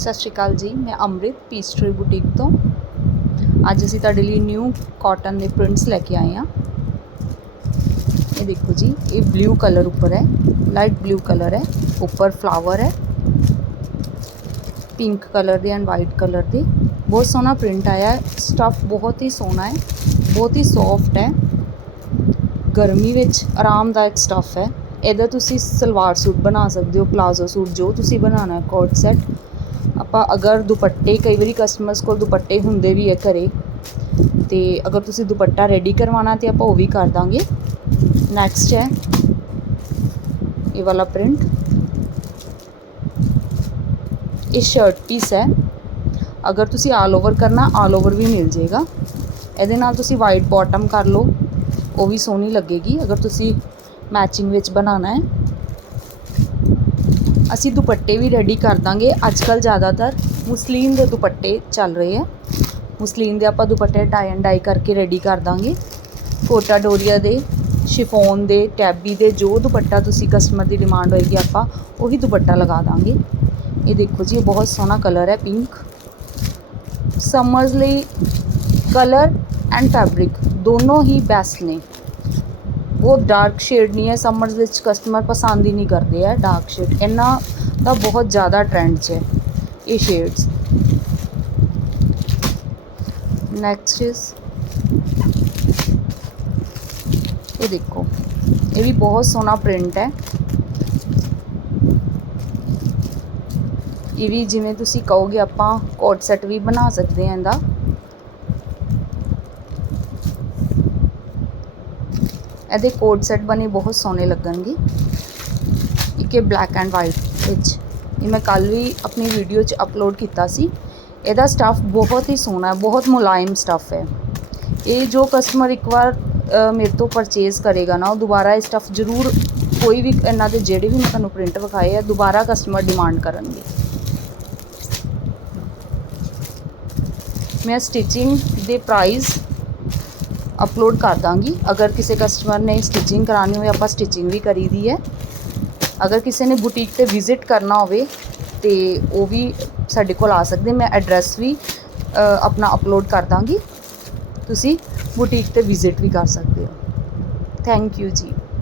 ਸਤਿ ਸ਼੍ਰੀ ਅਕਾਲ ਜੀ, ਮੈਂ ਅੰਮ੍ਰਿਤ ਪੀਸਟਰੀ ਬੁਟੀਕ ਤੋਂ। ਅੱਜ ਅਸੀਂ ਤੁਹਾਡੇ ਲਈ ਨਿਊ ਕਾਟਨ ਦੇ ਪ੍ਰਿੰਟਸ ਲੈ ਕੇ ਆਏ ਹਾਂ। ਇਹ ਦੇਖੋ ਜੀ, ਇਹ ਬਲੂ ਕਲਰ ਉੱਪਰ ਹੈ ਲਾਈਟ ਬਲੂ ਕਲਰ ਹੈ, ਉੱਪਰ ਫਲਾਵਰ ਹੈ। ਪਿੰਕ ਕਲਰ ਦੇ ਐਂਡ ਵਾਈਟ ਕਲਰ ਦੇ। ਬਹੁਤ ਸੋਹਣਾ ਪ੍ਰਿੰਟ ਆਇਆ ਹੈ ਸਟਫ ਬਹੁਤ ਹੀ ਸੋਹਣਾ ਹੈ, ਬਹੁਤ ਹੀ ਸੌਫਟ ਹੈ। ਗਰਮੀ ਵਿੱਚ ਆਰਾਮਦਾਇਕ ਸਟਫ ਹੈ। ਇਹਦਾ ਤੁਸੀਂ ਸਲਵਾਰ ਸੂਟ ਬਣਾ ਸਕਦੇ ਹੋ ਪਲਾਜ਼ੋ ਸੂਟ ਜੋ ਤੁਸੀਂ ਬਣਾਉਣਾ ਹੈ ਕੋਟ ਸੈਟ ਆਪਾਂ ਅਗਰ ਦੁਪੱਟੇ, ਕਈ ਵਾਰੀ ਕਸਟਮਰਸ ਕੋਲ ਦੁਪੱਟੇ ਹੁੰਦੇ ਵੀ ਹੈ ਘਰੇ, ਤੇ ਅਗਰ ਤੁਸੀਂ ਦੁਪੱਟਾ ਰੈਡੀ ਕਰਵਾਉਣਾ ਤੇ ਆਪਾਂ ਉਹ ਵੀ ਕਰ ਦਾਂਗੇ। ਨੈਕਸਟ ਹੈ, ਇਹ ਵਾਲਾ ਪ੍ਰਿੰਟ ਇਹ ਸ਼ਰਟ ਪੀਸ ਹੈ। ਅਗਰ ਤੁਸੀਂ ਆਲ ਓਵਰ ਕਰਨਾ ਆਲ ਓਵਰ ਵੀ ਮਿਲ ਜਾਏਗਾ। ਇਹਦੇ ਨਾਲ ਤੁਸੀਂ ਵਾਈਟ ਬਾਟਮ ਕਰ ਲਓ, ਉਹ ਵੀ ਸੋਹਣੀ ਲੱਗੇਗੀ। ਅਗਰ ਤੁਸੀਂ ਮੈਚਿੰਗ ਵਿੱਚ ਬਣਾਉਣਾ ਹੈ ਅਸੀਂ ਦੁਪੱਟੇ ਵੀ ਰੈਡੀ ਕਰ ਦਾਂਗੇ। ਅੱਜ ਕੱਲ ਜ਼ਿਆਦਾਤਰ ਮੁਸਲੀਨ ਦੇ ਦੁਪੱਟੇ ਚੱਲ ਰਹੇ ਆ। ਮੁਸਲੀਨ ਦੇ ਆਪਾਂ ਦੁਪੱਟੇ ਟਾਈ ਐਂਡ ਡਾਈ ਕਰਕੇ ਰੈਡੀ ਕਰ ਦਾਂਗੇ। ਕੋਟਾ ਡੋਰੀਆ ਦੇ, ਸ਼ਿਫੋਨ ਦੇ, ਟੈਬੀ ਦੇ, ਜੋ ਦੁਪੱਟਾ ਤੁਸੀਂ ਕਸਟਮਰ ਦੀ ਡਿਮਾਂਡ ਹੋਏਗੀ ਆਪਾਂ ਉਹੀ ਦੁਪੱਟਾ ਲਗਾ ਦਾਂਗੇ। ਇਹ ਦੇਖੋ ਜੀ, ਇਹ ਬਹੁਤ ਸੋਹਣਾ ਕਲਰ ਹੈ ਪਿੰਕ ਸਮਰਸ ਲਈ ਕਲਰ ਐਂਡ ਫੈਬਰਿਕ ਦੋਨੋਂ ਹੀ ਬੈਸਟ ਨੇ। ਉਹ ਡਾਰਕ ਸ਼ੇਡ ਨਹੀਂ ਹੈ ਸਮਰਸ ਵਿੱਚ ਕਸਟਮਰ ਪਸੰਦ ਹੀ ਨਹੀਂ ਕਰਦੇ ਆ ਡਾਰਕ ਸ਼ੇਡ ਇਹਨਾਂ ਦਾ ਬਹੁਤ ਜ਼ਿਆਦਾ ਟ੍ਰੈਂਡ 'ਚ ਹੈ ਇਹ ਸ਼ੇਡਸ ਨੈਕਸਟ ਇਜ਼ ਇਹ ਦੇਖੋ, ਇਹ ਵੀ ਬਹੁਤ ਸੋਹਣਾ ਪ੍ਰਿੰਟ ਹੈ। ਇਹ ਵੀ ਜਿਵੇਂ ਤੁਸੀਂ ਕਹੋਗੇ ਆਪਾਂ ਕੋਟ ਸੈਟ ਵੀ ਬਣਾ ਸਕਦੇ ਹਾਂ ਇਹਦਾ। ਇਹਦੇ ਕੋਡ ਸੈਟ ਬਣੇ ਬਹੁਤ ਸੋਹਣੇ ਲੱਗਣਗੇ। ਇੱਕ ਇਹ ਬਲੈਕ ਐਂਡ ਵਾਈਟ ਵਿੱਚ। ਇਹ ਮੈਂ ਕੱਲ ਵੀ ਆਪਣੀ ਵੀਡੀਓ 'ਚ ਅਪਲੋਡ ਕੀਤਾ ਸੀ। ਇਹਦਾ ਸਟੱਫ ਬਹੁਤ ਹੀ ਸੋਹਣਾ ਹੈ, ਬਹੁਤ ਮੁਲਾਇਮ ਸਟੱਫ ਹੈ। ਇਹ ਜੋ ਕਸਟਮਰ ਇੱਕ ਵਾਰ ਮੇਰੇ ਤੋਂ ਪਰਚੇਜ਼ ਕਰੇਗਾ ਨਾ, ਉਹ ਦੁਬਾਰਾ ਇਹ ਸਟੱਫ ਜ਼ਰੂਰ ਕੋਈ ਵੀ ਇਹਨਾਂ ਦੇ ਜਿਹੜੇ ਵੀ ਮੈਂ ਤੁਹਾਨੂੰ ਪ੍ਰਿੰਟ ਵਿਖਾਏ ਆ, ਦੁਬਾਰਾ ਕਸਟਮਰ ਡਿਮਾਂਡ ਕਰਨਗੇ। ਮੈਂ ਸਟਿਚਿੰਗ ਦੇ ਪ੍ਰਾਈਸ ਅਪਲੋਡ ਕਰ ਦਾਂਗੀ। ਅਗਰ ਕਿਸੇ ਕਸਟਮਰ ਨੇ ਸਟਿਚਿੰਗ ਕਰਾਣੀ ਹੋਵੇ, ਆਪਾਂ ਸਟਿਚਿੰਗ ਵੀ ਕਰੀ ਦੀ ਹੈ। ਅਗਰ ਕਿਸੇ ਨੇ ਬੁਟੀਕ ਤੇ ਵਿਜ਼ਿਟ ਕਰਨਾ ਹੋਵੇ, ਤੇ ਉਹ ਵੀ ਸਾਡੇ ਕੋਲ ਆ ਸਕਦੇ। ਮੈਂ ਐਡਰੈਸ ਵੀ ਆਪਣਾ ਅਪਲੋਡ ਕਰ ਦਾਂਗੀ। ਤੁਸੀਂ ਬੁਟੀਕ ਤੇ ਵਿਜ਼ਿਟ ਵੀ ਕਰ ਸਕਦੇ ਹੋ। ਥੈਂਕ ਯੂ ਜੀ।